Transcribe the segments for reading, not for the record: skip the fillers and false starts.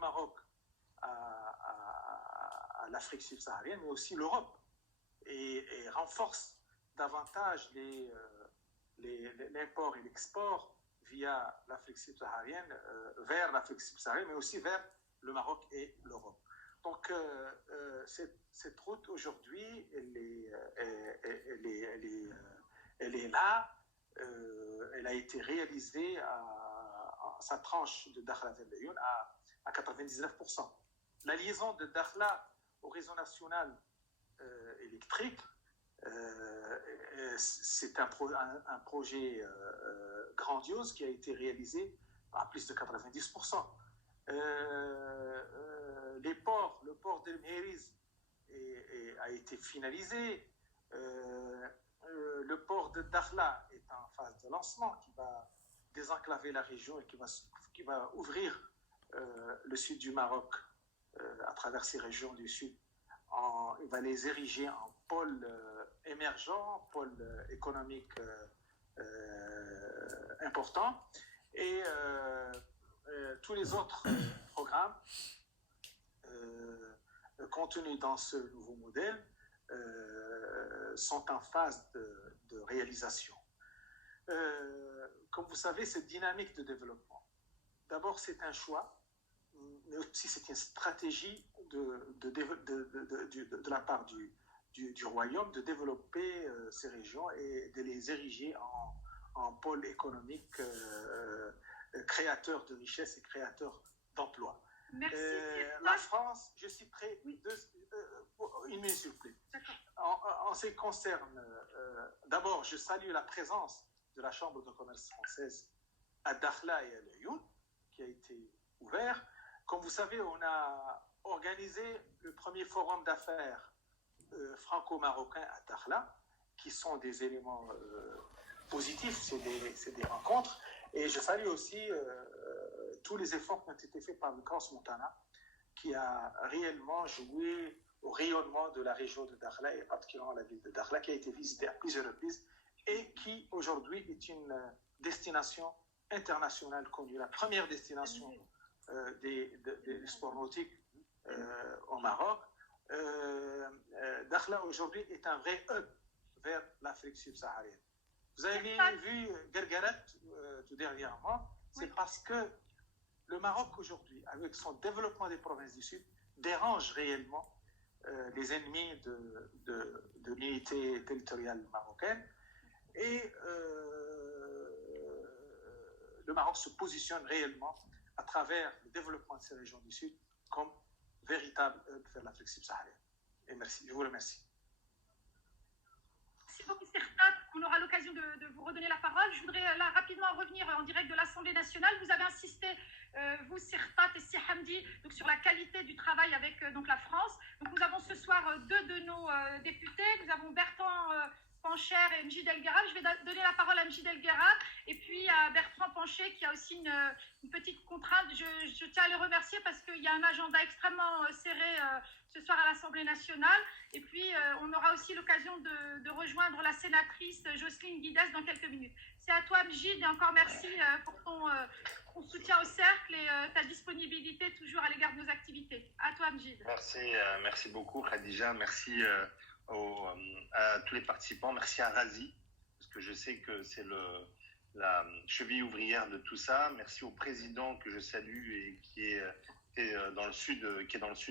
Maroc à l'Afrique subsaharienne, mais aussi l'Europe, et renforce davantage l'import et l'export via l'Afrique subsaharienne, vers l'Afrique subsaharienne, mais aussi vers le Maroc et l'Europe. Donc, cette route aujourd'hui, elle est là, elle a été réalisée à sa tranche de Dakhla vers Laayoune à 99%. La liaison de Dakhla au réseau national électrique, c'est un projet grandiose qui a été réalisé à plus de 90%. Le port de Mhériz a été finalisé. Le port de Dakhla est en phase de lancement qui va désenclaver la région et qui va ouvrir le sud du Maroc à travers ces régions du sud. Il va les ériger en pôle émergent, pôle économique important. Et tous les autres programmes contenus dans ce nouveau modèle sont en phase de réalisation. Comme vous savez, cette dynamique de développement, d'abord c'est un choix, mais aussi c'est une stratégie de la part du royaume de développer ces régions et de les ériger en pôle économique créateur de richesse et créateur d'emplois. Merci. La France, je citerai une minute s'il vous plaît. En ce qui concerne, d'abord je salue la présence de la Chambre de commerce française à Dakhla et à Laayoune, qui a été ouvert. Comme vous savez, on a organisé le premier forum d'affaires franco-marocain à Dakhla, qui sont des éléments positifs, c'est des rencontres. Et je salue aussi tous les efforts qui ont été faits par le Crans Montana, qui a réellement joué au rayonnement de la région de Dakhla, et particulièrement la ville de Dakhla, qui a été visitée à plusieurs reprises et qui aujourd'hui est une destination internationale connue, la première destination des sports nautiques au Maroc. Dakhla aujourd'hui est un vrai hub vers l'Afrique subsaharienne. Vous avez vu Guerguerat tout dernièrement, c'est parce que le Maroc aujourd'hui, avec son développement des provinces du Sud, dérange réellement les ennemis de l'unité territoriale marocaine. Et le Maroc se positionne réellement à travers le développement de ces régions du Sud comme véritable hub vers l'Afrique subsaharienne. Et merci, je vous remercie. Merci beaucoup, Sertat. On aura l'occasion de vous redonner la parole. Je voudrais là rapidement revenir en direct de l'Assemblée nationale. Vous avez insisté, vous, Sertat et Si Hamdi, donc sur la qualité du travail avec donc la France. Donc nous avons ce soir deux de nos députés. Nous avons Bertrand Pancher et Mjid El Guerrab. Je vais donner la parole à Mjid El Guerrab et puis à Bertrand Pancher qui a aussi une petite contrainte. Je tiens à le remercier parce qu'il y a un agenda extrêmement serré ce soir à l'Assemblée nationale. Et puis, on aura aussi l'occasion de rejoindre la sénatrice Jocelyne Guidez dans quelques minutes. C'est à toi, Mjid, et encore merci pour ton soutien au cercle et ta disponibilité toujours à l'égard de nos activités. À toi, Mjid. Merci beaucoup, Khadija. Merci à tous les participants. Merci à Razi, parce que je sais que c'est la cheville ouvrière de tout ça. Merci au président que je salue et qui est dans le sud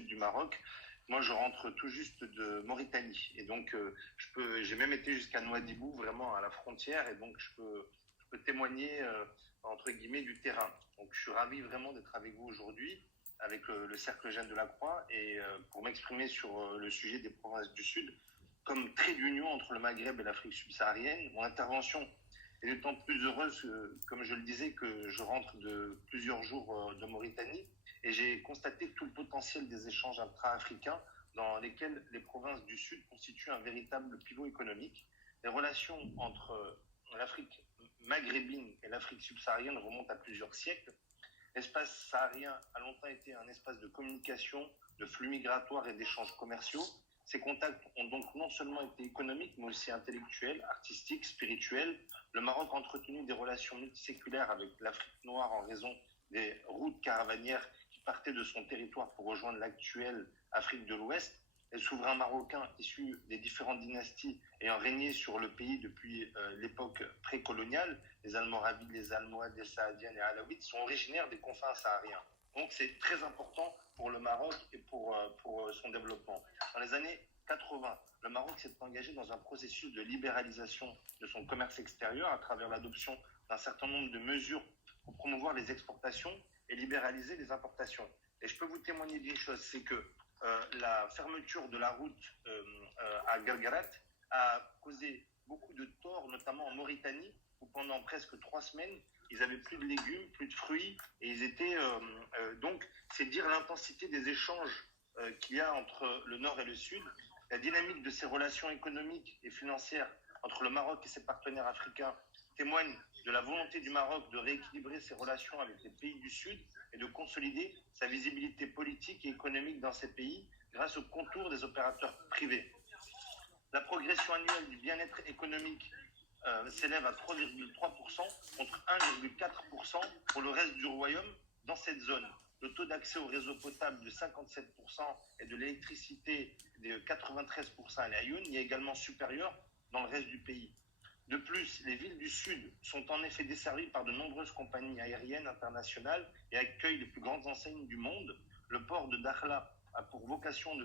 du Maroc. Moi, je rentre tout juste de Mauritanie et donc j'ai même été jusqu'à Nouadhibou, vraiment à la frontière, et donc je peux témoigner entre guillemets du terrain. Donc, je suis ravi vraiment d'être avec vous aujourd'hui, avec le Cercle Jeanne de la Croix, et pour m'exprimer sur le sujet des provinces du Sud comme trait d'union entre le Maghreb et l'Afrique subsaharienne. Mon intervention est d'autant plus heureuse, comme je le disais, que je rentre de plusieurs jours de Mauritanie. Et j'ai constaté tout le potentiel des échanges intra-africains dans lesquels les provinces du Sud constituent un véritable pivot économique. Les relations entre l'Afrique maghrébine et l'Afrique subsaharienne remontent à plusieurs siècles. L'espace saharien a longtemps été un espace de communication, de flux migratoires et d'échanges commerciaux. Ces contacts ont donc non seulement été économiques, mais aussi intellectuels, artistiques, spirituels. Le Maroc a entretenu des relations multiséculaires avec l'Afrique noire en raison des routes caravanières qui partait de son territoire pour rejoindre l'actuelle Afrique de l'Ouest. Les souverains marocains issus des différentes dynasties ayant régné sur le pays depuis l'époque précoloniale, les Almoravides, les Almohades, les Saadiens et Alaouites, sont originaires des confins sahariens. Donc c'est très important pour le Maroc et pour son développement. Dans les années 80, le Maroc s'est engagé dans un processus de libéralisation de son commerce extérieur à travers l'adoption d'un certain nombre de mesures pour promouvoir les exportations et libéraliser les importations. Et je peux vous témoigner d'une chose, c'est que la fermeture de la route à Guerguerat a causé beaucoup de tort, notamment en Mauritanie, où pendant presque 3 semaines, ils n'avaient plus de légumes, plus de fruits, et ils étaient... donc, c'est dire l'intensité des échanges qu'il y a entre le Nord et le Sud, la dynamique de ces relations économiques et financières entre le Maroc et ses partenaires africains témoigne de la volonté du Maroc de rééquilibrer ses relations avec les pays du Sud et de consolider sa visibilité politique et économique dans ces pays grâce au contour des opérateurs privés. La progression annuelle du bien-être économique s'élève à 3,3% contre 1,4% pour le reste du royaume dans cette zone. Le taux d'accès au réseau potable de 57% et de l'électricité de 93% à l'Aïoun y est également supérieur dans le reste du pays. De plus, les villes du Sud sont en effet desservies par de nombreuses compagnies aériennes internationales et accueillent les plus grandes enseignes du monde. Le port de Dakhla a pour vocation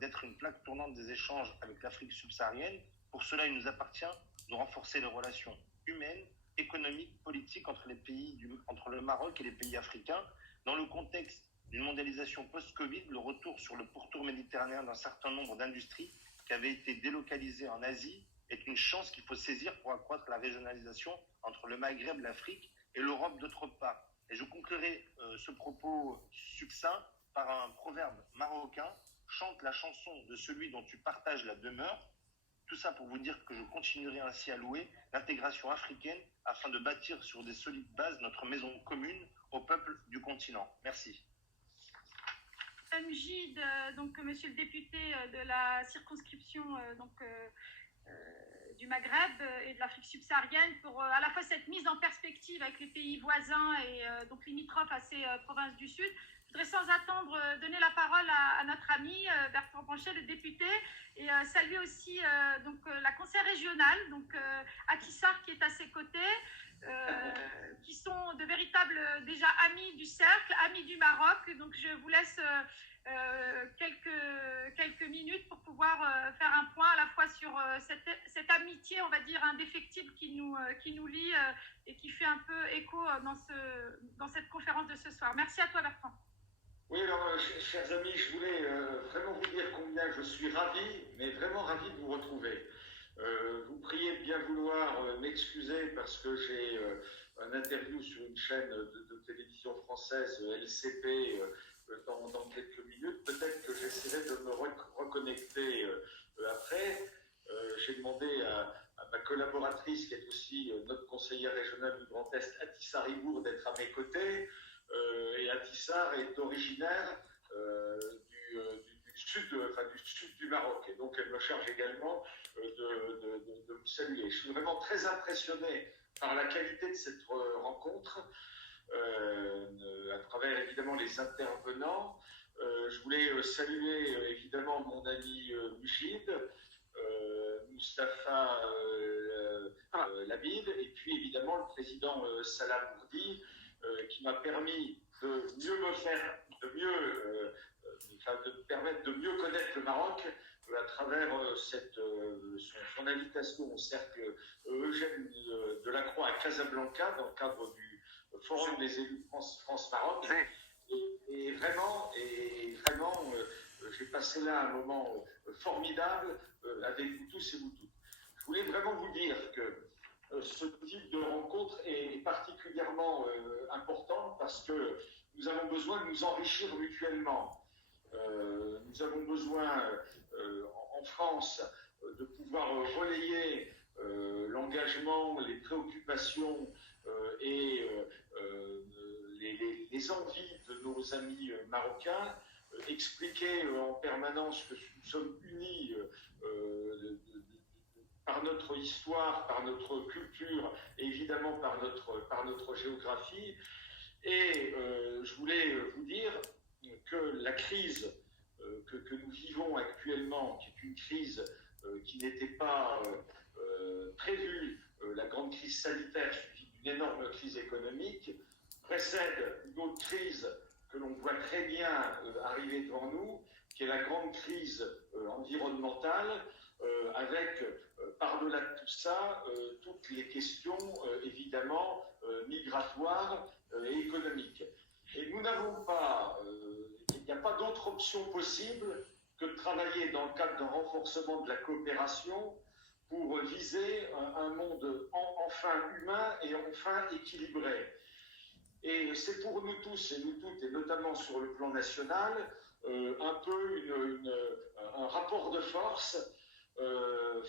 d'être une plaque tournante des échanges avec l'Afrique subsaharienne. Pour cela, il nous appartient de renforcer les relations humaines, économiques, politiques entre le Maroc et les pays africains. Dans le contexte d'une mondialisation post-Covid, le retour sur le pourtour méditerranéen d'un certain nombre d'industries qui avaient été délocalisées en Asie est une chance qu'il faut saisir pour accroître la régionalisation entre le Maghreb, l'Afrique et l'Europe d'autre part. Et je conclurai ce propos succinct par un proverbe marocain: chante la chanson de celui dont tu partages la demeure. Tout ça pour vous dire que je continuerai ainsi à louer l'intégration africaine afin de bâtir sur des solides bases notre maison commune au peuple du continent. Merci. Mjid, donc monsieur le député de la circonscription du Maghreb et de l'Afrique subsaharienne, pour à la fois cette mise en perspective avec les pays voisins et donc limitrophes à ces provinces du Sud. Je voudrais sans attendre donner la parole à notre ami Bertrand Pancher, le député, et saluer aussi donc, la conseillère régionale, donc Atissar, qui est à ses côtés, qui sont de véritables déjà amis du cercle, amis du Maroc. Donc je vous laisse quelques minutes pour pouvoir faire un point à la fois sur cette amitié, on va dire, indéfectible qui nous lie et qui fait un peu écho dans cette conférence de ce soir. Merci à toi, Bertrand. Oui, alors, chers amis, je voulais vraiment vous dire combien je suis ravi, mais vraiment ravi de vous retrouver. Vous priez de bien vouloir m'excuser parce que j'ai un interview sur une chaîne de télévision française, LCP, dans quelques minutes. Peut-être que j'essaierai de me reconnecter après. J'ai demandé à ma collaboratrice, qui est aussi notre conseillère régionale du Grand Est, Atissar Ibour, d'être à mes côtés. Et Atissar est originaire du sud du Maroc. Et donc, elle me charge également de vous saluer. Je suis vraiment très impressionné par la qualité de cette rencontre, à travers évidemment les intervenants. Je voulais saluer évidemment mon ami Mjid, Moustapha Labid, et puis évidemment le président Salah Bourdi, qui m'a permis de permettre de mieux connaître le Maroc à travers son invitation au cercle Eugène Delacroix à Casablanca dans le cadre du Forum des élus France-Maroc. Et vraiment, j'ai passé là un moment formidable avec vous tous et vous toutes. Je voulais vraiment vous dire que ce type de rencontre est particulièrement important parce que nous avons besoin de nous enrichir mutuellement. Nous avons besoin en France de pouvoir relayer l'engagement, les préoccupations et les envies de nos amis marocains, expliquer en permanence que nous sommes unis par notre histoire, par notre culture et évidemment par notre géographie. Et je voulais vous dire que la crise que nous vivons actuellement, qui est une crise qui n'était pas prévue, la grande crise sanitaire suivie d'une énorme crise économique, précède une autre crise que l'on voit très bien arriver devant nous, qui est la grande crise environnementale, avec par-delà tout ça toutes les questions évidemment migratoires et économiques. Et nous n'avons pas, il n'y a pas d'autre option possible que de travailler dans le cadre d'un renforcement de la coopération pour viser un monde enfin humain et enfin équilibré. Et c'est pour nous tous et nous toutes, et notamment sur le plan national, un peu un rapport de force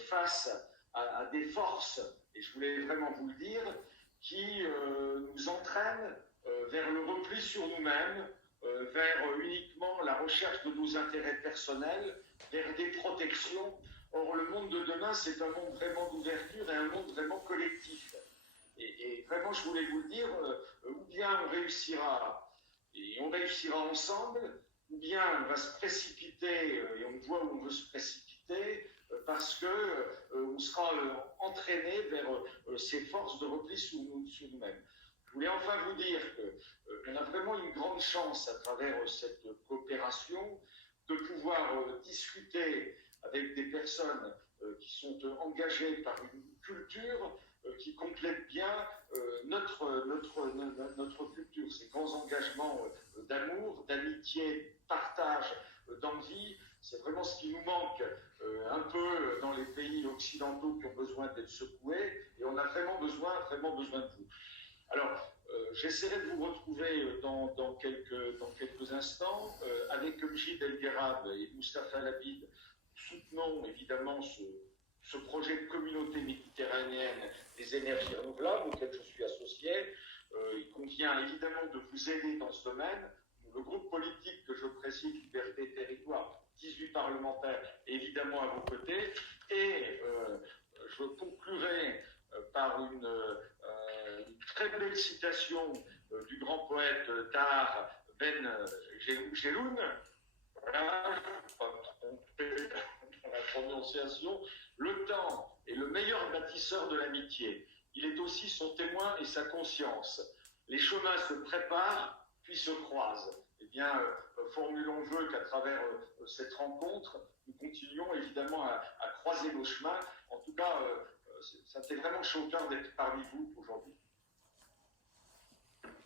face à des forces, et je voulais vraiment vous le dire, qui nous entraînent vers le repli sur nous-mêmes, vers uniquement la recherche de nos intérêts personnels, vers des protections. Or, le monde de demain, c'est un monde vraiment d'ouverture et un monde vraiment collectif. Et vraiment, je voulais vous le dire, ou bien on réussira, et on réussira ensemble, ou bien on va se précipiter, et on voit où on veut se précipiter, parce qu'on sera entraîné vers ces forces de repli sur nous-mêmes. Je voulais enfin vous dire qu'on a vraiment une grande chance à travers cette coopération de pouvoir discuter avec des personnes qui sont engagées par une culture qui complète bien notre culture, ces grands engagements d'amour, d'amitié, de partage, d'envie. C'est vraiment ce qui nous manque un peu dans les pays occidentaux qui ont besoin d'être secoués, et on a vraiment besoin de vous. Alors, j'essaierai de vous retrouver dans quelques instants avec Mjid El Guerrab et Moustapha Labid. Soutenons évidemment ce projet de communauté méditerranéenne des énergies renouvelables auquel je suis associé. Il convient évidemment de vous aider dans ce domaine. Le groupe politique que je préside, Liberté et Territoire, 18 parlementaires, évidemment à vos côtés. Et je conclurai par une très belle citation du grand poète Tahar Ben Jelloun. Voilà, je ne vais pas me tromper dans la prononciation. Le temps est le meilleur bâtisseur de l'amitié. Il est aussi son témoin et sa conscience. Les chemins se préparent, puis se croisent. Eh bien, formulons le vœu qu'à travers cette rencontre, nous continuons évidemment à croiser nos chemins. En tout cas, ça fait vraiment chaud au cœur d'être parmi vous aujourd'hui.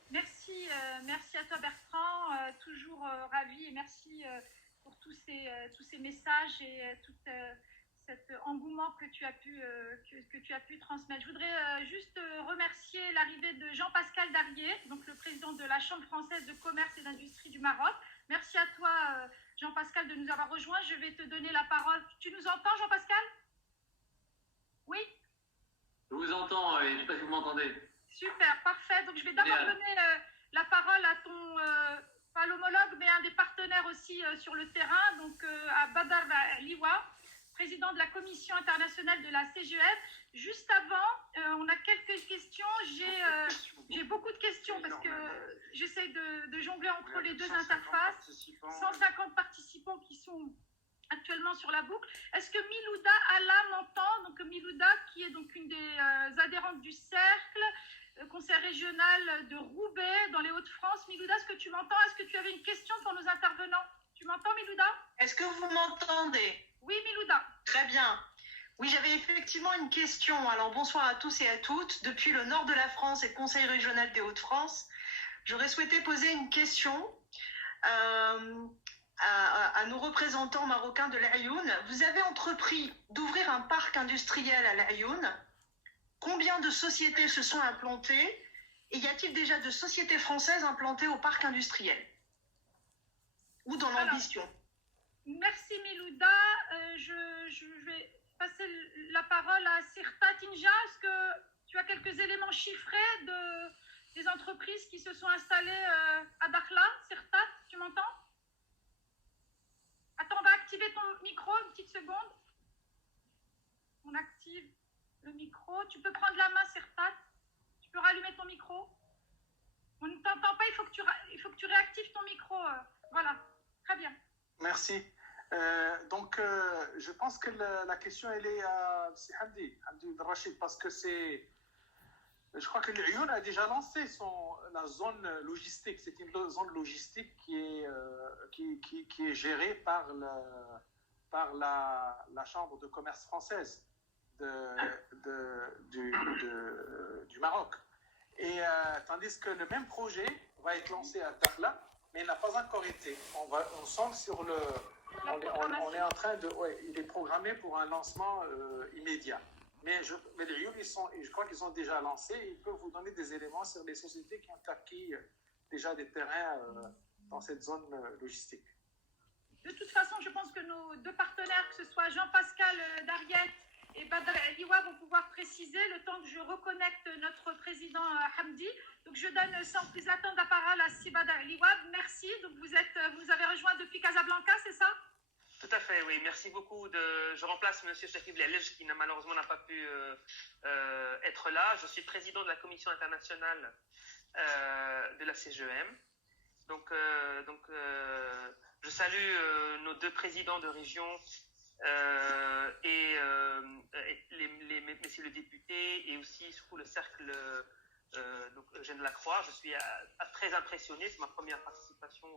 Merci, merci à toi Bertrand, toujours ravi, et merci pour tous ces messages et tout cet engouement que tu as pu transmettre. Je voudrais juste remercier l'arrivée de Jean-Pascal Darié, donc le président de la Chambre française de commerce et d'industrie du Maroc. Merci à toi Jean-Pascal de nous avoir rejoints. Je vais te donner la parole. Tu nous entends Jean-Pascal? Oui? Je vous entends, je ne sais pas si vous m'entendez. Super, parfait. Donc, je vais d'abord donner la parole à ton, pas l'homologue, mais un des partenaires aussi sur le terrain, donc à Badar Liwa, président de la Commission internationale de la CGF. Juste avant, on a quelques questions. J'ai beaucoup de questions parce que j'essaie de jongler entre les deux interfaces. 150 participants qui sont actuellement sur la boucle. Est-ce que Milouda Allah m'entend? Donc Milouda, qui est donc une des adhérentes du Cercle, conseil régional de Roubaix, dans les Hauts-de-France. Milouda, est-ce que tu m'entends? Est-ce que tu avais une question pour nos intervenants? Tu m'entends, Milouda? Est-ce que vous m'entendez? Oui, Milouda. Très bien. Oui, j'avais effectivement une question. Alors, bonsoir à tous et à toutes. Depuis le nord de la France et le conseil régional des Hauts-de-France, j'aurais souhaité poser une question à nos représentants marocains de l'Aïoun. Vous avez entrepris d'ouvrir un parc industriel à l'Aïoun. Combien de sociétés se sont implantées? Et y a-t-il déjà de sociétés françaises implantées au parc industriel? Ou dans l'ambition? Merci Milouda. Je vais passer la parole à Sirta Tinja. Est-ce que tu as quelques éléments chiffrés des entreprises qui se sont installées à Dakhla? Sirta, tu m'entends? Attends, on va activer ton micro, une petite seconde. On active le micro. Tu peux prendre la main, Sirta. Tu peux rallumer ton micro. On ne t'entend pas, il faut que tu réactives ton micro. Voilà, très bien. Merci. Donc, je pense que la question, elle est à c'est Hamdi Rachid, parce que je crois que l'Ayoun a déjà lancé la zone logistique. C'est une zone logistique qui est gérée par la Chambre de commerce française du Maroc. Et tandis que le même projet va être lancé à Dakhla, mais il n'a pas encore été. On semble sur le... On est en train de... Ouais, il est programmé pour un lancement immédiat. Mais les Lyon, je crois qu'ils ont déjà lancé. Ils peuvent vous donner des éléments sur les sociétés qui ont acquis déjà des terrains dans cette zone logistique. De toute façon, je pense que nos deux partenaires, que ce soit Jean-Pascal Dariet et Badr Aliwa, vont pouvoir préciser le temps que je reconnecte notre président Hamdi. Donc, je donne sans plus attendre la parole à Si Badr Aliwa. Merci. Donc, vous avez rejoint depuis Casablanca, c'est ça? Tout à fait, oui. Merci beaucoup. Je remplace M. Chakib Lelej qui malheureusement n'a pas pu être là. Je suis président de la commission internationale de la CGEM. Donc, je salue nos deux présidents de région et messieurs les députés et aussi surtout le cercle Eugène Lacroix. Je suis très impressionné. C'est ma première participation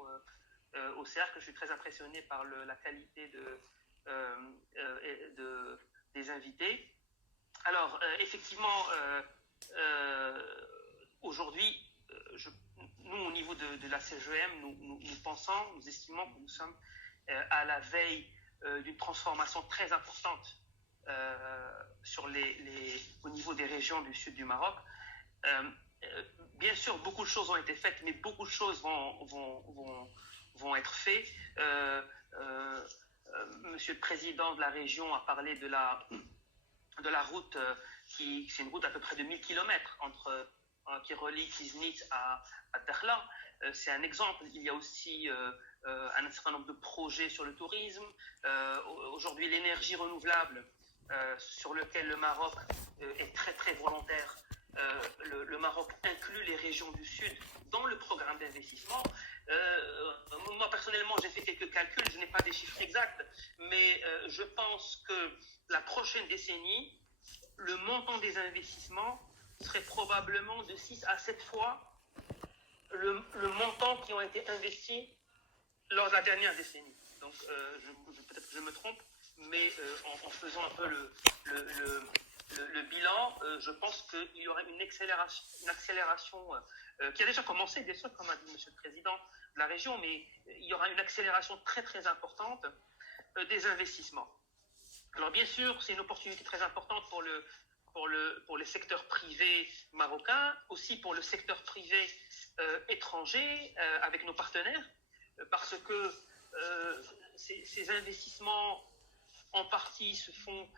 au cercle. Je suis très impressionné par la qualité des invités. Alors, effectivement, aujourd'hui, nous, au niveau de la CGEM, nous estimons que nous sommes à la veille d'une transformation très importante au niveau des régions du sud du Maroc. Bien sûr, beaucoup de choses ont été faites, mais beaucoup de choses vont être faites. Monsieur le Président de la région a parlé de la route, c'est une route à peu près de 1000 km qui relie Tiznit à Dakhla. C'est un exemple. Il y a aussi un certain nombre de projets sur le tourisme. Aujourd'hui, l'énergie renouvelable, sur lequel le Maroc est très très volontaire. Le Maroc inclut les régions du Sud dans le programme d'investissement. Moi, personnellement, j'ai fait quelques calculs, je n'ai pas des chiffres exacts, mais je pense que la prochaine décennie, le montant des investissements serait probablement de 6 à 7 fois le montant qui ont été investis lors de la dernière décennie. Donc, peut-être que je me trompe, mais en faisant un peu le bilan, je pense qu'il y aura une accélération qui a déjà commencé, bien sûr, comme a dit Monsieur le Président de la région, mais il y aura une accélération très très importante des investissements. Alors bien sûr, c'est une opportunité très importante pour les secteurs privés marocains, aussi pour le secteur privé étranger avec nos partenaires, parce que ces investissements en partie se font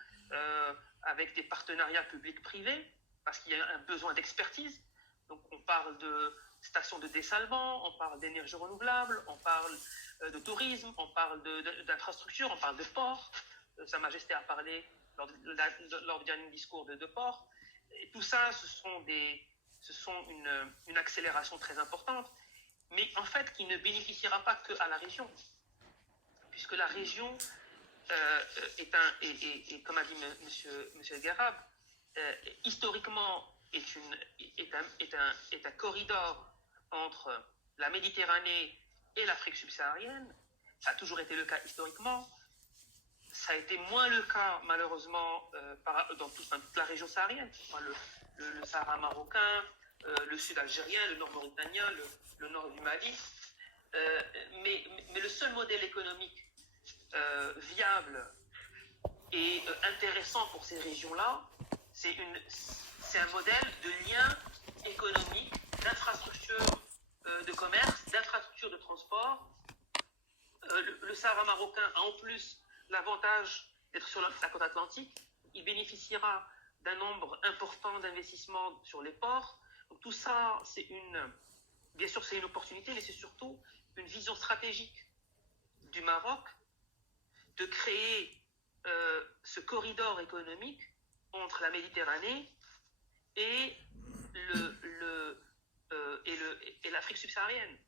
avec des partenariats publics-privés, parce qu'il y a un besoin d'expertise. Donc on parle de stations de dessalement, on parle d'énergie renouvelable, on parle de tourisme, on parle d'infrastructures, on parle de ports. Sa Majesté a parlé lors du dernier discours de ports. Et tout ça, ce sont une accélération très importante, mais en fait qui ne bénéficiera pas qu'à la région, puisque la région est, comme a dit Monsieur Garab, historiquement est un corridor entre la Méditerranée et l'Afrique subsaharienne. Ça a toujours été le cas historiquement. Ça a été moins le cas, malheureusement, dans toute la région saharienne, le Sahara marocain, le sud algérien, le nord mauritanien, le nord du Mali. Mais le seul modèle économique viable et intéressant pour ces régions-là, c'est un modèle de lien économique, d'infrastructure de commerce, d'infrastructure de transport. Le Sahara marocain a en plus l'avantage d'être sur la côte atlantique. Il bénéficiera d'un nombre important d'investissements sur les ports. Donc tout ça, bien sûr, c'est une opportunité, mais c'est surtout une vision stratégique du Maroc de créer ce corridor économique entre la Méditerranée et l'Afrique subsaharienne.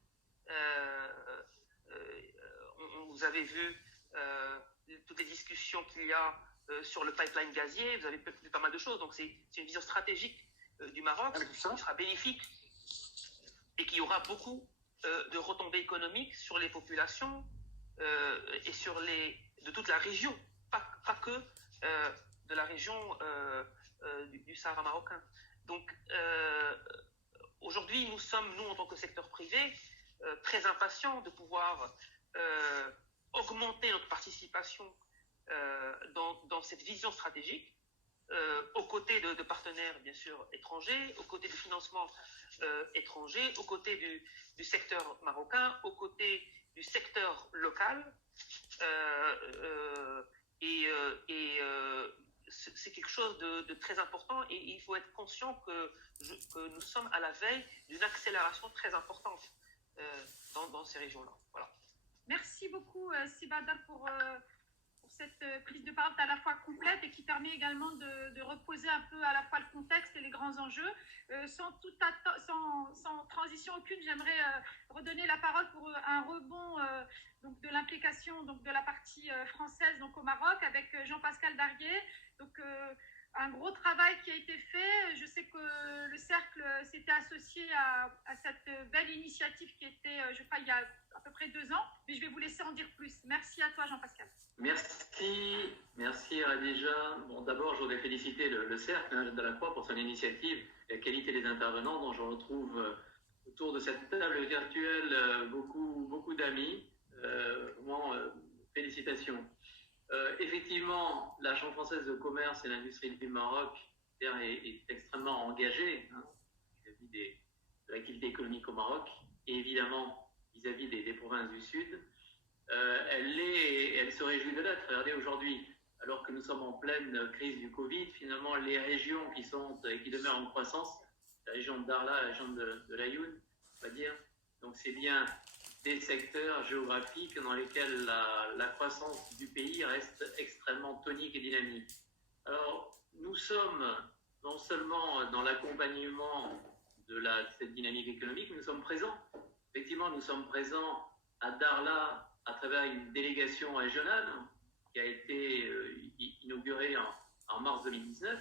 vous avez vu toutes les discussions qu'il y a sur le pipeline gazier, vous avez vu pas mal de choses. Donc c'est une vision stratégique du Maroc qui sera bénéfique et qui aura beaucoup de retombées économiques sur les populations et de toute la région, pas que de la région du Sahara marocain. Donc aujourd'hui, nous en tant que secteur privé, très impatients de pouvoir augmenter notre participation dans cette vision stratégique, aux côtés de partenaires, bien sûr, étrangers, aux côtés du financement étranger, aux côtés du secteur marocain, aux côtés du secteur local. C'est quelque chose de très important et il faut être conscient que nous sommes à la veille d'une accélération très importante dans ces régions-là. Voilà. Merci beaucoup, Sibadar, pour cette prise de parole à la fois complète et qui permet également de reposer un peu à la fois le contexte et les grands enjeux. Sans transition aucune, j'aimerais redonner la parole pour un rebond donc de l'implication de la partie française donc au Maroc avec Jean-Pascal Darrié. Donc un gros travail qui a été fait. Je sais que le cercle s'était associé à cette belle initiative qui était, je crois, il y a à peu près 2 ans. Mais je vais vous laisser en dire plus. Merci à toi, Jean-Pascal. Merci Radija. Bon, d'abord, je voudrais féliciter le cercle de la Croix pour son initiative et la qualité des intervenants, dont je retrouve autour de cette table virtuelle beaucoup d'amis. Vraiment, félicitations. Effectivement, la Chambre française de commerce et l'industrie du Maroc est extrêmement engagée vis-à-vis de l'activité économique au Maroc et évidemment vis-à-vis des provinces du Sud. Elle se réjouit de l'être. Regardez aujourd'hui, alors que nous sommes en pleine crise du Covid, finalement les régions qui demeurent en croissance, la région de Darla, la région de l'Aïoun, on va dire, donc c'est bien des secteurs géographiques dans lesquels la croissance du pays reste extrêmement tonique et dynamique. Alors, nous sommes non seulement dans l'accompagnement de cette dynamique économique, nous sommes présents. Effectivement, nous sommes présents à Darla à travers une délégation régionale qui a été inaugurée en mars 2019.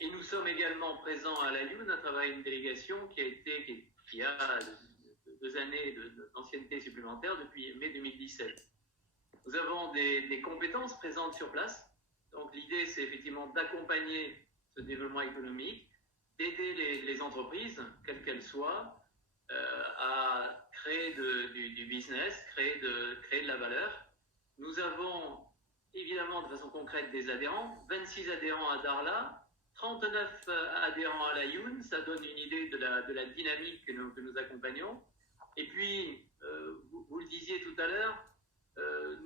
Et nous sommes également présents à l'Aïoun à travers une délégation qui a 2 années d'ancienneté supplémentaire depuis mai 2017. Nous avons des compétences présentes sur place. Donc l'idée, c'est effectivement d'accompagner ce développement économique, d'aider les entreprises, quelles qu'elles soient, à créer du business, créer de la valeur. Nous avons évidemment de façon concrète des adhérents, 26 adhérents à Darla, 39 adhérents à l'Aïoun. Ça donne une idée de la dynamique que nous accompagnons. Et puis, vous le disiez tout à l'heure,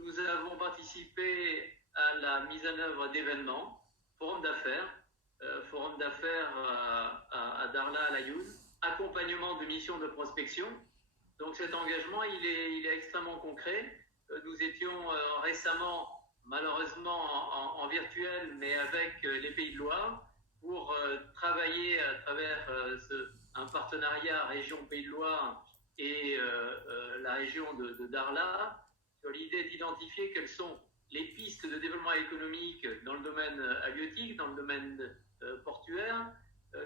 nous avons participé à la mise en œuvre d'événements, forum d'affaires à Darla, à l'Aïoun, accompagnement de missions de prospection. Donc cet engagement, il est extrêmement concret. Nous étions récemment, malheureusement en virtuel, mais avec les Pays de Loire, pour travailler à travers un partenariat région Pays de Loire et la région de Darla, sur l'idée d'identifier quelles sont les pistes de développement économique dans le domaine halieutique, dans le domaine portuaire,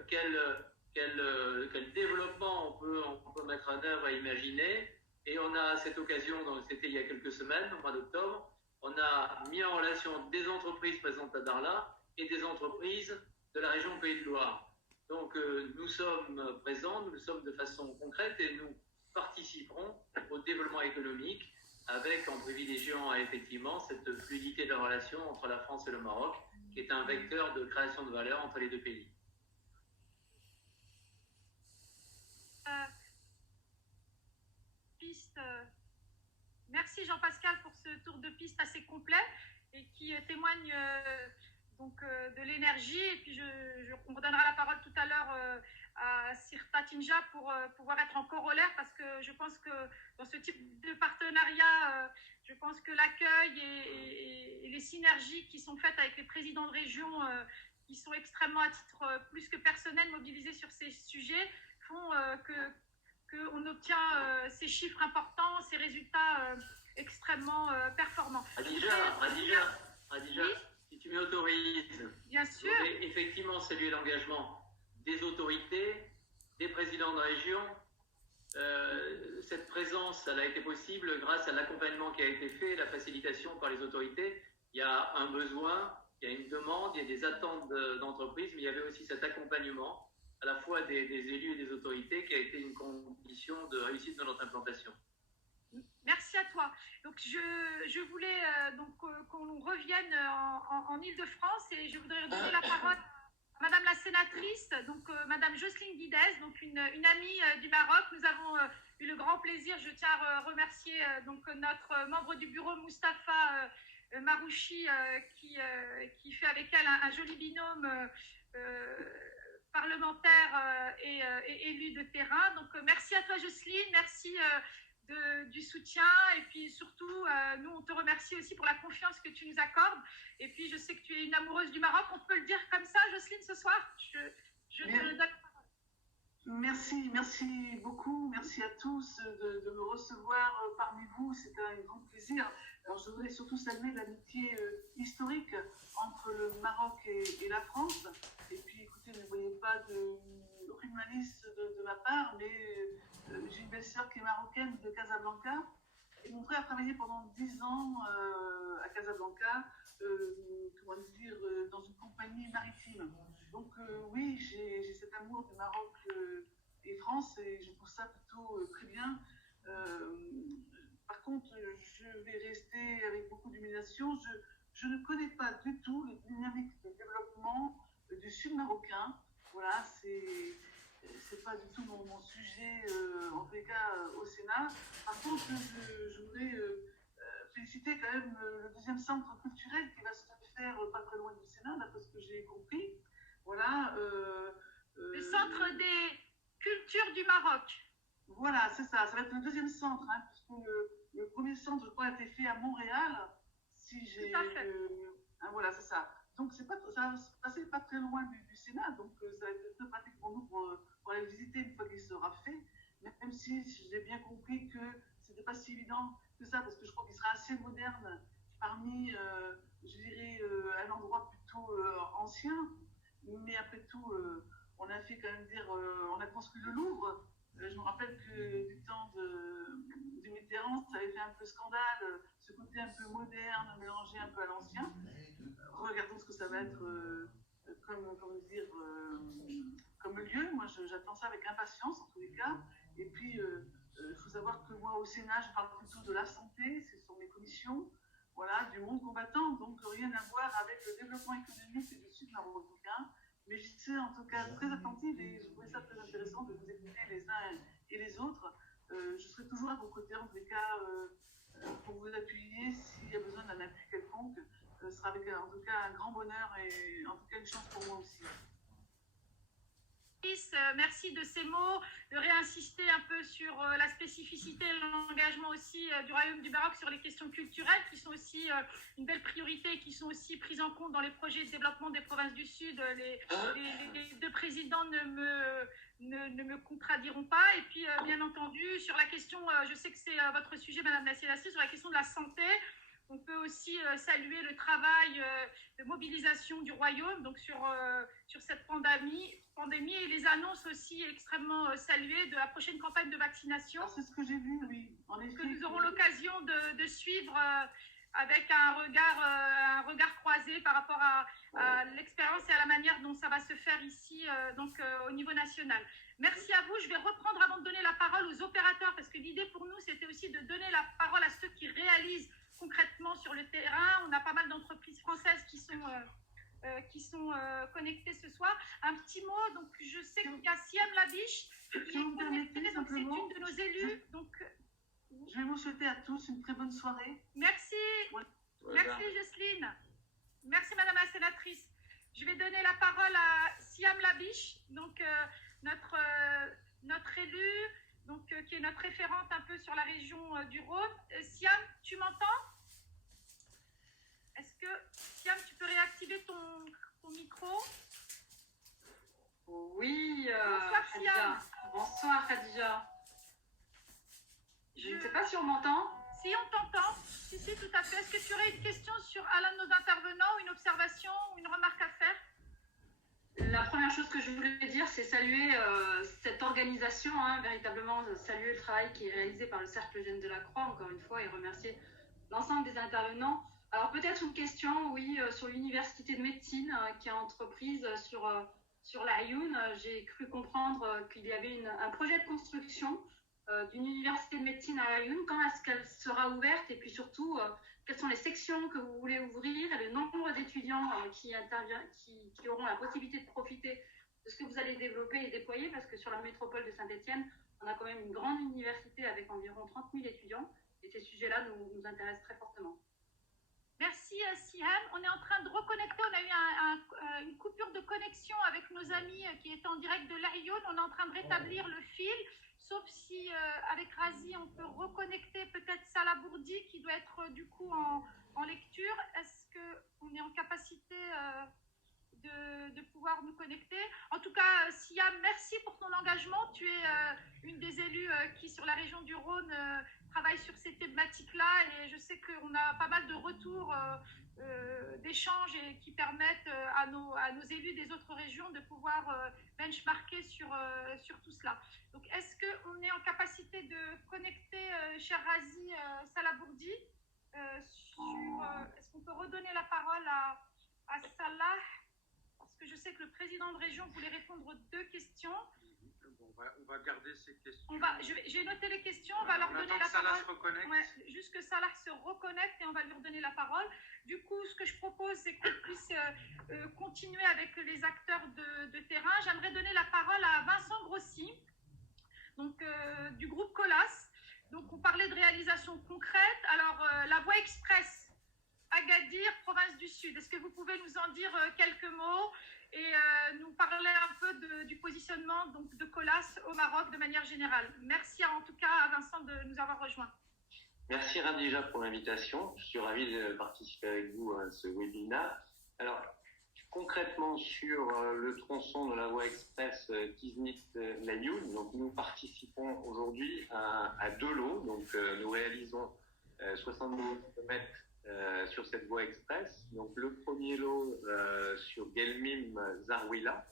quel développement on peut mettre en œuvre et imaginer. Et on a à cette occasion, donc c'était il y a quelques semaines, au mois d'octobre, on a mis en relation des entreprises présentes à Darla et des entreprises de la région Pays de Loire. Donc nous sommes présents, nous le sommes de façon concrète et nous participerons au développement économique avec, en privilégiant effectivement cette fluidité de relation entre la France et le Maroc, qui est un vecteur de création de valeur entre les 2 pays. Merci Jean-Pascal pour ce tour de piste assez complet et qui témoigne de l'énergie. Et puis on redonnera la parole tout à l'heure à Sirta Tinja pour pouvoir être en corollaire, parce que je pense que dans ce type de partenariat, je pense que l'accueil et les synergies qui sont faites avec les présidents de région, qui sont extrêmement à titre plus que personnel mobilisés sur ces sujets, font que qu'on obtient ces chiffres importants, ces résultats extrêmement performants. Khadija, oui, si tu m'autorises, bien sûr. je voudrais effectivement saluer l'engagement des autorités, des présidents de région. Cette présence, elle a été possible grâce à l'accompagnement qui a été fait, la facilitation par les autorités. Il y a un besoin, il y a une demande, il y a des attentes d'entreprise, mais il y avait aussi cet accompagnement à la fois des élus et des autorités qui a été une condition de réussite de notre implantation. Merci à toi. Donc, je voulais qu'on revienne en Île-de-France et je voudrais donner la parole à Madame la sénatrice, donc Madame Jocelyne Guidez, donc une amie du Maroc. Nous avons eu le grand plaisir, je tiens à remercier donc notre membre du bureau, Moustapha Marouchi, qui fait avec elle un joli binôme parlementaire et élu de terrain. Donc, merci à toi, Jocelyne. Merci du soutien et puis surtout nous on te remercie aussi pour la confiance que tu nous accordes et puis je sais que tu es une amoureuse du Maroc, on peut le dire comme ça, Jocelyne, ce soir. Je te le donne. Merci beaucoup, merci à tous de me recevoir parmi vous, c'est un grand plaisir. Alors je voudrais surtout saluer l'amitié historique entre le Maroc et la France, et puis écoutez, ne voyez pas aucune malice de ma part, mais j'ai une belle-sœur qui est marocaine de Casablanca, et mon frère a travaillé pendant 10 ans à Casablanca, dans une compagnie maritime. Donc oui, j'ai cet amour du Maroc et France, et je trouve ça plutôt très bien. Par contre, je vais rester avec beaucoup d'humiliation. Je ne connais pas du tout les dynamiques de développement du sud marocain. Voilà, c'est pas du tout mon sujet, en tous les cas au Sénat. Par contre, je voudrais féliciter quand même le deuxième centre culturel qui va se faire pas très loin du Sénat, d'après ce que j'ai compris. Voilà. Le centre des cultures du Maroc. Voilà, c'est ça. Ça va être le deuxième centre, hein, puisque le premier centre, je crois, a été fait à Montréal. Si j'ai. Tout à fait. Voilà, c'est ça. Donc, ça va se passer pas très loin du Sénat, donc ça va être très pratique pour nous pour aller visiter une fois qu'il sera fait. Même si j'ai bien compris que c'était pas si évident que ça, parce que je crois qu'il sera assez moderne parmi, je dirais, un endroit plutôt ancien. Mais après tout, on a fait quand même on a construit le Louvre. Je me rappelle que du temps de Mitterrand, ça avait fait un peu scandale, ce côté un peu moderne, mélangé un peu à l'ancien. Regardons ce que ça va être comme lieu. Moi, j'attends ça avec impatience, en tous les cas. Et puis, il faut savoir que moi, au Sénat, je parle plutôt de la santé, ce sont mes commissions, voilà, du monde combattant, donc rien à voir avec le développement économique du sud marocain. Mais je suis en tout cas très attentive et je trouvais ça très intéressant de vous écouter les uns et les autres. Je serai toujours à vos côtés, en tous les cas, pour vous appuyer s'il y a besoin d'un appui quelconque. Ce sera avec en tout cas un grand bonheur et en tout cas une chance pour moi aussi. Merci de ces mots, de réinsister un peu sur la spécificité et l'engagement aussi du Royaume du Maroc sur les questions culturelles qui sont aussi une belle priorité, qui sont aussi prises en compte dans les projets de développement des provinces du Sud. Les deux présidents ne me contradiront pas. Et puis, bien entendu, sur la question, je sais que c'est votre sujet, Madame la sénatrice, sur la question de la santé, on peut aussi saluer le travail de mobilisation du Royaume donc sur cette pandémie et les annonces aussi extrêmement saluées de la prochaine campagne de vaccination. C'est ce que j'ai vu, oui. En effet, que nous aurons l'occasion de suivre avec un regard croisé par rapport à l'expérience et à la manière dont ça va se faire ici au niveau national. Merci à vous. Je vais reprendre avant de donner la parole aux opérateurs parce que l'idée pour nous, c'était aussi de donner la parole à ceux qui réalisent concrètement sur le terrain. On a pas mal d'entreprises françaises qui sont connectées ce soir. Un petit mot, donc je sais qu'il y a Siam Labiche qui est connectée, donc c'est une de nos élus. Je vais vous souhaiter à tous une très bonne soirée. Merci. Merci Jocelyne. Merci Madame la sénatrice. Je vais donner la parole à Siam Labiche, donc notre élue, donc qui est notre référente un peu sur la région du Rhône. Siam, tu m'entends? Est-ce que Siam, tu peux réactiver ton micro? Oui. Bonsoir Siam. Bonsoir Khadija. Je ne sais pas si on m'entend. Si, on t'entend. Si, tout à fait. Est-ce que tu aurais une question sur l'un de nos intervenants, une observation ou une remarque à faire? La première chose que je voulais dire, c'est saluer cette organisation, véritablement saluer le travail qui est réalisé par le Cercle Jeune de la Croix, encore une fois, et remercier l'ensemble des intervenants. Alors peut-être une question, oui, sur l'université de médecine qui est entreprise sur l'Aïoun. J'ai cru comprendre qu'il y avait un projet de construction d'une université de médecine à l'Aïoun. Quand est-ce qu'elle sera ouverte? Et puis surtout, quelles sont les sections que vous voulez ouvrir et le nombre d'étudiants qui auront la possibilité de profiter de ce que vous allez développer et déployer? Parce que sur la métropole de Saint-Étienne, on a quand même une grande université avec environ 30 000 étudiants. Et ces sujets-là nous intéressent très fortement. Merci Siham. On est en train de reconnecter. On a eu une coupure de connexion avec nos amis qui étaient en direct de l'Aïoun. On est en train de rétablir le fil. Sauf si avec Razi, on peut reconnecter peut-être Salah Bourdi qui doit être du coup en lecture. Est-ce qu'on est en capacité de pouvoir nous connecter? En tout cas, Sia, merci pour ton engagement. Tu es une des élus qui, sur la région du Rhône, travaille sur ces thématiques-là. Et je sais qu'on a pas mal de retours d'échanges et qui permettent à nos élus des autres régions de pouvoir benchmarker sur tout cela. Donc, est-ce qu'on est en capacité de connecter, cher Razi, Salah Bourdi est-ce qu'on peut redonner la parole à Salah? Parce que je sais que le président de région voulait répondre aux 2 questions. Bon, on va garder ces questions. J'ai noté les questions, on va leur donner la Salah parole. Se reconnecte. Ouais, juste que Salah se reconnecte et on va lui redonner la parole. Du coup, ce que je propose, c'est qu'on puisse continuer avec les acteurs de terrain. J'aimerais donner la parole à Vincent Grossi, donc, du groupe Colas. Donc, on parlait de réalisation concrète. Alors, la voie express Agadir, province du Sud. Est-ce que vous pouvez nous en dire quelques mots et nous parler un peu du positionnement donc, de Colas au Maroc de manière générale? Merci en tout cas à Vincent de nous avoir rejoints. Merci Radija pour l'invitation. Je suis ravi de participer avec vous à ce webinaire. Alors, concrètement sur le tronçon de la voie express Kiznit-Layoun, donc nous participons aujourd'hui à 2 lots. Donc, nous réalisons 70 km sur cette voie express. Donc, le premier lot sur Gelmim-Zarwila,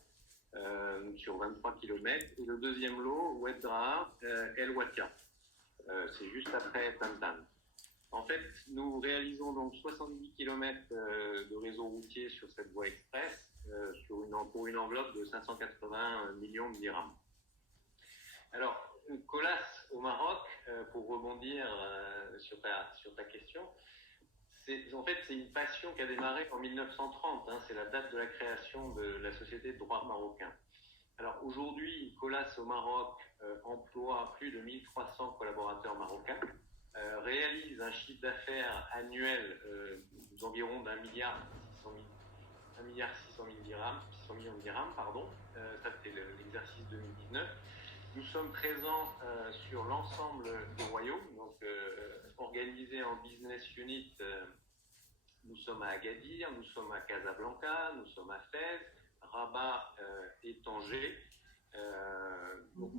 sur 23 km, et le deuxième lot, Oueddra El Waka. C'est juste après Tantan. En fait, nous réalisons donc 70 km de réseau routier sur cette voie express pour une enveloppe de 580 millions de dirhams. Alors, Colas au Maroc, pour rebondir sur ta question, c'est une passion qui a démarré en 1930. C'est la date de la création de la Société de droit marocain. Alors aujourd'hui, Colas au Maroc emploie plus de 1300 collaborateurs marocains, réalise un chiffre d'affaires annuel d'environ d'1,6 milliard 600 millions de dirhams, pardon. Ça c'était l'exercice 2019. Nous sommes présents sur l'ensemble du royaume, donc organisés en business unit. Nous sommes à Agadir, nous sommes à Casablanca, nous sommes à Fès, Rabat et Tanger. Donc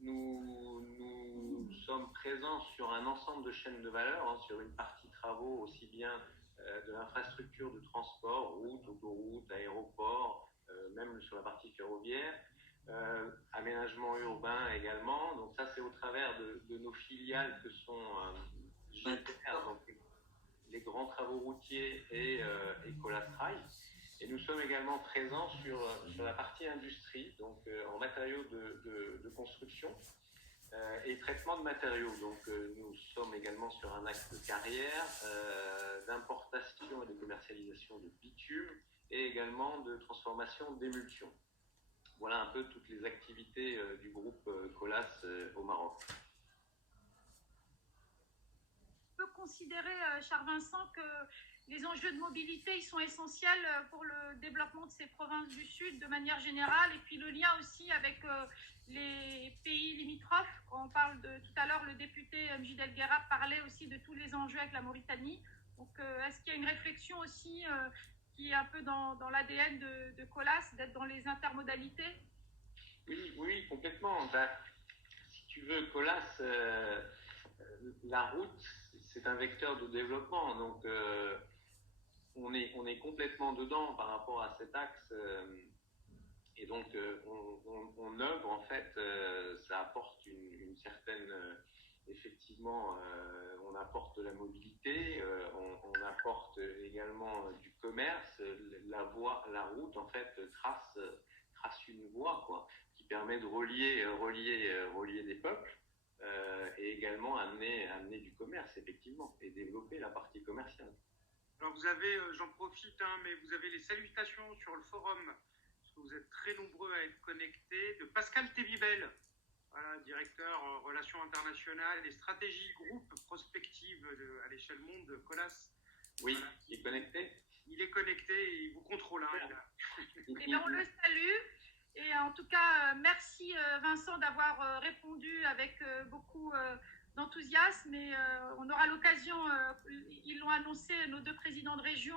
nous sommes présents sur un ensemble de chaînes de valeur, sur une partie travaux aussi bien de l'infrastructure de transport, route, autoroute, aéroport, même sur la partie ferroviaire, aménagement urbain également. Donc ça c'est au travers de nos filiales que sont GTR, donc les grands travaux routiers et Colas Rail. Et nous sommes également présents sur la partie industrie, donc en matériaux de construction et traitement de matériaux. Donc nous sommes également sur un axe de carrière, d'importation et de commercialisation de bitume et également de transformation d'émulsion. Voilà un peu toutes les activités du groupe Colas au Maroc. On peut considérer, cher Vincent, que les enjeux de mobilité ils sont essentiels pour le développement de ces provinces du Sud de manière générale, et puis le lien aussi avec les pays limitrophes. Quand on parle tout à l'heure, le député Mjid El Guerrab parlait aussi de tous les enjeux avec la Mauritanie. Donc, est-ce qu'il y a une réflexion aussi qui est un peu dans l'ADN de Colas, d'être dans les intermodalités? Oui, complètement. Si tu veux, Colas la route, c'est un vecteur de développement, donc on est complètement dedans par rapport à cet axe, et donc on œuvre en fait, ça apporte une certaine, effectivement, on apporte de la mobilité, on apporte également du commerce, la route en fait trace une voie, quoi, qui permet de relier des peuples. Et également amener du commerce, effectivement, et développer la partie commerciale. Alors vous avez, j'en profite, mais vous avez les salutations sur le forum, parce que vous êtes très nombreux à être connectés, de Pascal Tébibel, voilà, directeur Relations internationales et stratégie groupe prospective à l'échelle monde de Colas. Oui, voilà. Il est connecté. Il est connecté et il vous contrôle. Eh bien, on le salue. Et en tout cas, merci Vincent d'avoir répondu avec beaucoup d'enthousiasme. Et on aura l'occasion, ils l'ont annoncé, nos deux présidents de région,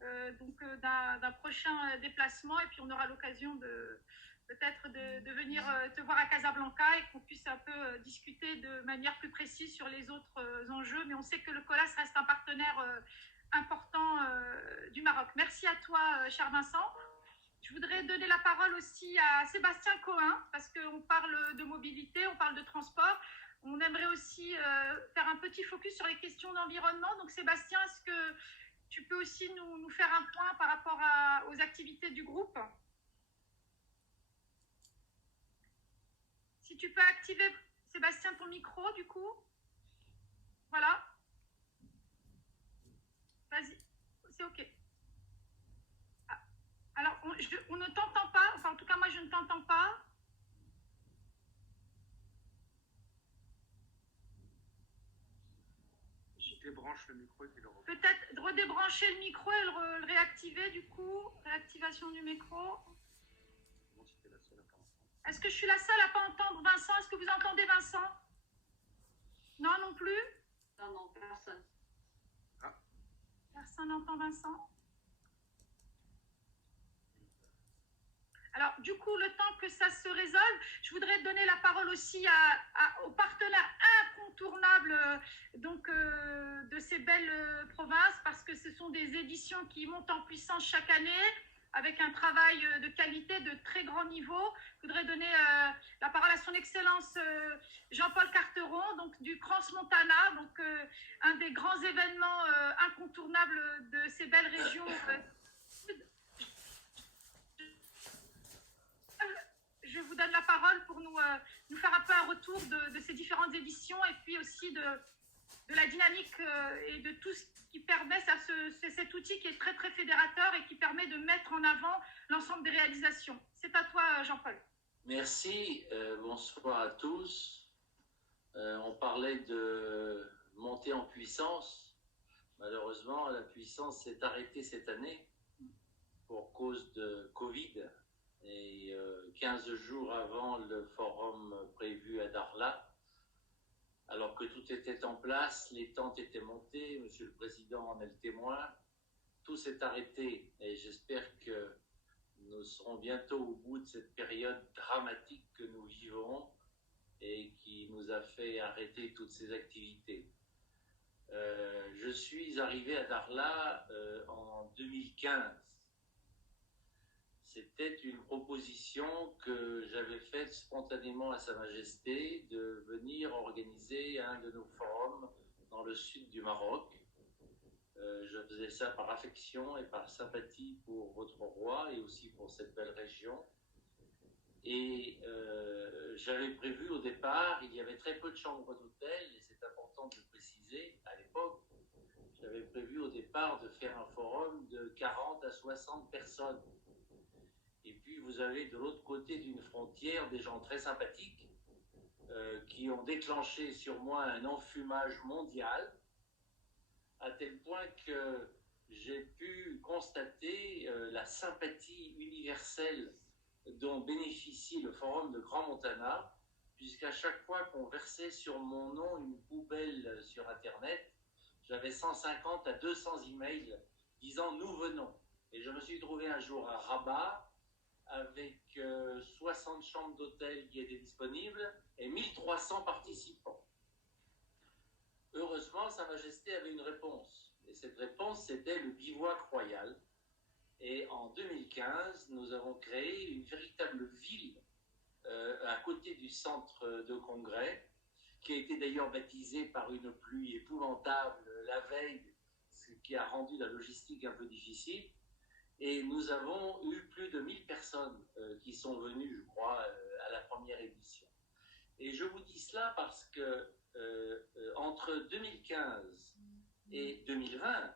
d'un prochain déplacement. Et puis on aura l'occasion peut-être de venir te voir à Casablanca et qu'on puisse un peu discuter de manière plus précise sur les autres enjeux. Mais on sait que le COLAS reste un partenaire important du Maroc. Merci à toi, cher Vincent. Je voudrais donner la parole aussi à Sébastien Cohen, parce qu'on parle de mobilité, on parle de transport. On aimerait aussi faire un petit focus sur les questions d'environnement. Donc Sébastien, est-ce que tu peux aussi nous faire un point par rapport aux activités du groupe? Si tu peux activer, Sébastien, ton micro, du coup. Voilà. Vas-y, c'est OK. Alors, on ne t'entend pas, enfin en tout cas moi je ne t'entends pas. Je débranche le micro et puis le reprends. Peut-être redébrancher le micro et le réactiver du coup. Réactivation du micro. Est-ce que je suis la seule à ne pas entendre Vincent? Est-ce que vous entendez Vincent? Non, non plus? Non, personne. Ah. Personne n'entend Vincent? Alors, du coup, le temps que ça se résolve, je voudrais donner la parole aussi aux partenaires incontournables de ces belles provinces, parce que ce sont des éditions qui montent en puissance chaque année, avec un travail de qualité de très grand niveau. Je voudrais donner la parole à son Excellence Jean-Paul Carteron, donc du Crans-Montana, donc un des grands événements incontournables de ces belles régions. Je vous donne la parole pour nous faire un peu un retour de ces différentes éditions et puis aussi de la dynamique et de tout ce qui permet, c'est cet outil qui est très très fédérateur et qui permet de mettre en avant l'ensemble des réalisations. C'est à toi, Jean-Paul. Merci, bonsoir à tous. On parlait de montée en puissance. Malheureusement, la puissance s'est arrêtée cette année pour cause de Covid. Et 15 jours avant le forum prévu à Darla, alors que tout était en place, les tentes étaient montées, Monsieur le Président en est le témoin, tout s'est arrêté et j'espère que nous serons bientôt au bout de cette période dramatique que nous vivons et qui nous a fait arrêter toutes ces activités. Je suis arrivé à Darla en 2015. C'était une proposition que j'avais faite spontanément à Sa Majesté de venir organiser un de nos forums dans le sud du Maroc. Je faisais ça par affection et par sympathie pour votre roi et aussi pour cette belle région. Et j'avais prévu au départ, il y avait très peu de chambres d'hôtel, et c'est important de le préciser, à l'époque, j'avais prévu au départ de faire un forum de 40 à 60 personnes. Et puis vous avez de l'autre côté d'une frontière des gens très sympathiques qui ont déclenché sur moi un enfumage mondial, à tel point que j'ai pu constater la sympathie universelle dont bénéficie le forum de Crans-Montana, puisqu'à chaque fois qu'on versait sur mon nom une poubelle sur Internet, j'avais 150 à 200 emails disant « nous venons ». Et je me suis trouvé un jour à Rabat avec 60 chambres d'hôtel qui étaient disponibles et 1300 participants. heureusement, Sa Majesté avait une réponse. Et cette réponse, c'était le bivouac royal. Et en 2015, nous avons créé une véritable ville à côté du centre de congrès, qui a été d'ailleurs baptisée par une pluie épouvantable la veille, ce qui a rendu la logistique un peu difficile. Et nous avons eu plus de 1000 personnes qui sont venues, je crois, à la première édition. Et je vous dis cela parce que entre 2015 et 2020,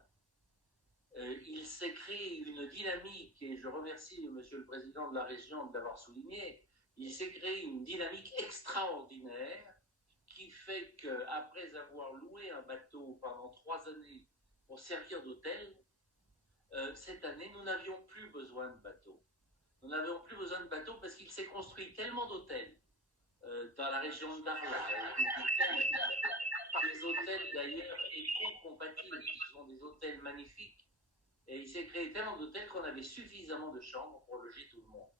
il s'est créé une dynamique, et je remercie Monsieur le Président de la région de l'avoir souligné, il s'est créé une dynamique extraordinaire qui fait qu'après avoir loué un bateau pendant 3 années pour servir d'hôtel, cette année, nous n'avions plus besoin de bateau. Nous n'avions plus besoin de bateau parce qu'il s'est construit tellement d'hôtels dans la région de Darla, des hôtels d'ailleurs éco-compatibles, qui sont des hôtels magnifiques. Et il s'est créé tellement d'hôtels qu'on avait suffisamment de chambres pour loger tout le monde.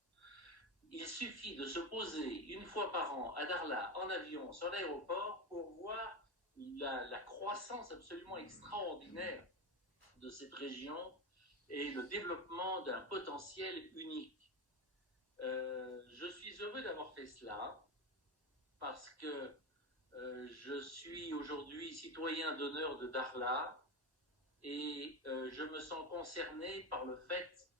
Il suffit de se poser une fois par an à Darla en avion sur l'aéroport pour voir la croissance absolument extraordinaire de cette région et le développement d'un potentiel unique. Je suis heureux d'avoir fait cela parce que je suis aujourd'hui citoyen d'honneur de Darla et je me sens concerné par le fait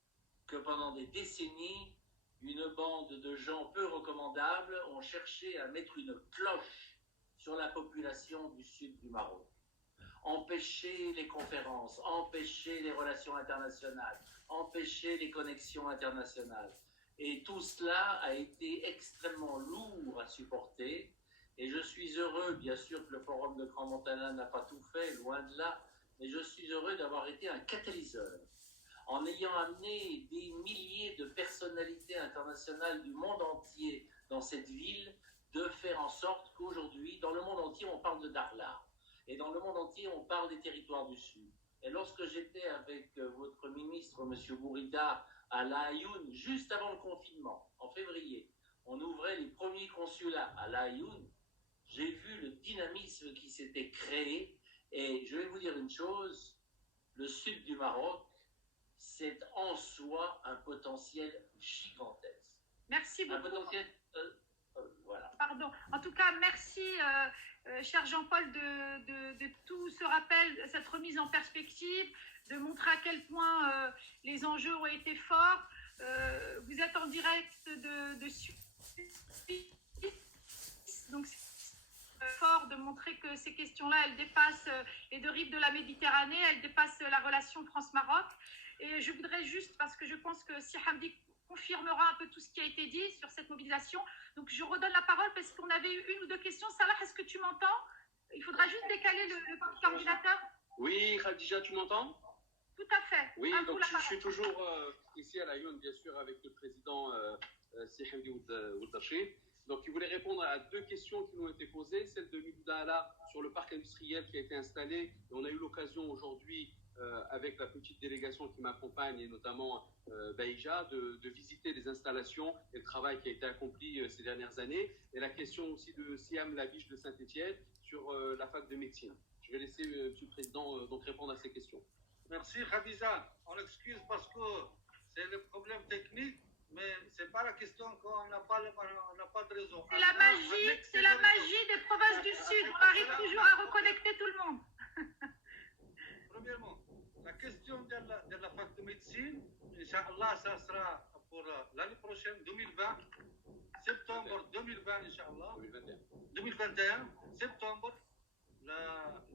que pendant des décennies, une bande de gens peu recommandables ont cherché à mettre une cloche sur la population du sud du Maroc. Empêcher les conférences, empêcher les relations internationales, empêcher les connexions internationales. Et tout cela a été extrêmement lourd à supporter. Et je suis heureux, bien sûr, que le Forum de Grand Montana n'a pas tout fait, loin de là, mais je suis heureux d'avoir été un catalyseur. En ayant amené des milliers de personnalités internationales du monde entier dans cette ville, de faire en sorte qu'aujourd'hui, dans le monde entier, on parle de Darla. Et dans le monde entier, on parle des territoires du Sud. Et lorsque j'étais avec votre ministre, M. Bourida, à La Ayoun, juste avant le confinement, en février, on ouvrait les premiers consulats à La Ayoun, j'ai vu le dynamisme qui s'était créé. Et je vais vous dire une chose, le sud du Maroc, c'est en soi un potentiel gigantesque. Merci beaucoup. Un potentiel, voilà. Pardon. En tout cas, merci, cher Jean-Paul, de tout ce rappel, cette remise en perspective, de montrer à quel point les enjeux ont été forts. Vous êtes en direct de Suisse, donc c'est fort de montrer que ces questions-là, elles dépassent les deux rives de la Méditerranée, elles dépassent la relation France-Maroc. Et je voudrais juste, parce que je pense que Si Hamdi confirmera un peu tout ce qui a été dit sur cette mobilisation, donc je redonne la parole parce qu'on avait eu 1 ou 2 questions. Salah, est-ce que tu m'entends? Il faudra juste décaler le petit ordinateur. Oui, Khadija, tu m'entends? Tout à fait. Oui, donc je suis toujours ici à La Ayoun, bien sûr, avec le président Si Hamdi Ould-Rachid. Donc, il voulait répondre à 2 questions qui nous ont été posées. Celle de Migdala sur le parc industriel qui a été installé. Et on a eu l'occasion aujourd'hui, avec la petite délégation qui m'accompagne, et notamment Baïja, de visiter les installations et le travail qui a été accompli ces dernières années. Et la question aussi de Siam Labiche de Saint-Étienne sur la fac de médecine. Je vais laisser M. le Président donc répondre à ces questions. Merci Khadija. On excuse parce que c'est le problème technique, mais ce n'est pas la question qu'on n'a pas de raison. C'est la magie des provinces du Sud. On arrive toujours à reconnecter tout le monde. Premièrement, la question de la fac de médecine, Inch'Allah, ça sera pour l'année prochaine, 2020, septembre 2020, Inch'Allah. 2021, septembre.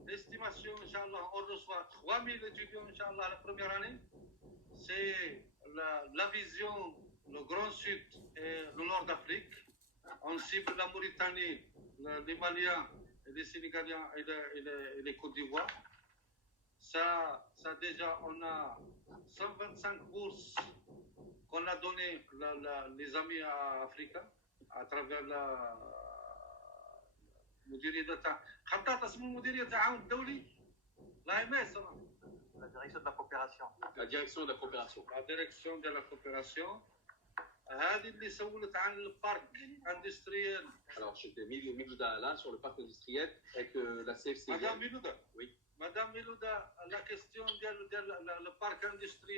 L'estimation, Inch'Allah, on reçoit 3000 étudiants, Inch'Allah, la première année. C'est la vision, le Grand Sud et le Nord d'Afrique. On cible la Mauritanie, les Maliens, les Sénégaliens et les Côte d'Ivoire. Ça déjà, on a 125 bourses qu'on a données les amis africains à travers la مديرية خطات اسمه مديرية التعاون الدولي l'AMS. La direction de la coopération. La direction de la coopération. La direction de la coopération هذه اللي سولت عن البارك اندستريال. Alors, j'étais Milouda là sur le parc industriel avec la CFC. Madame Milouda. Oui. Madame Milouda, la question ديال le parc industriel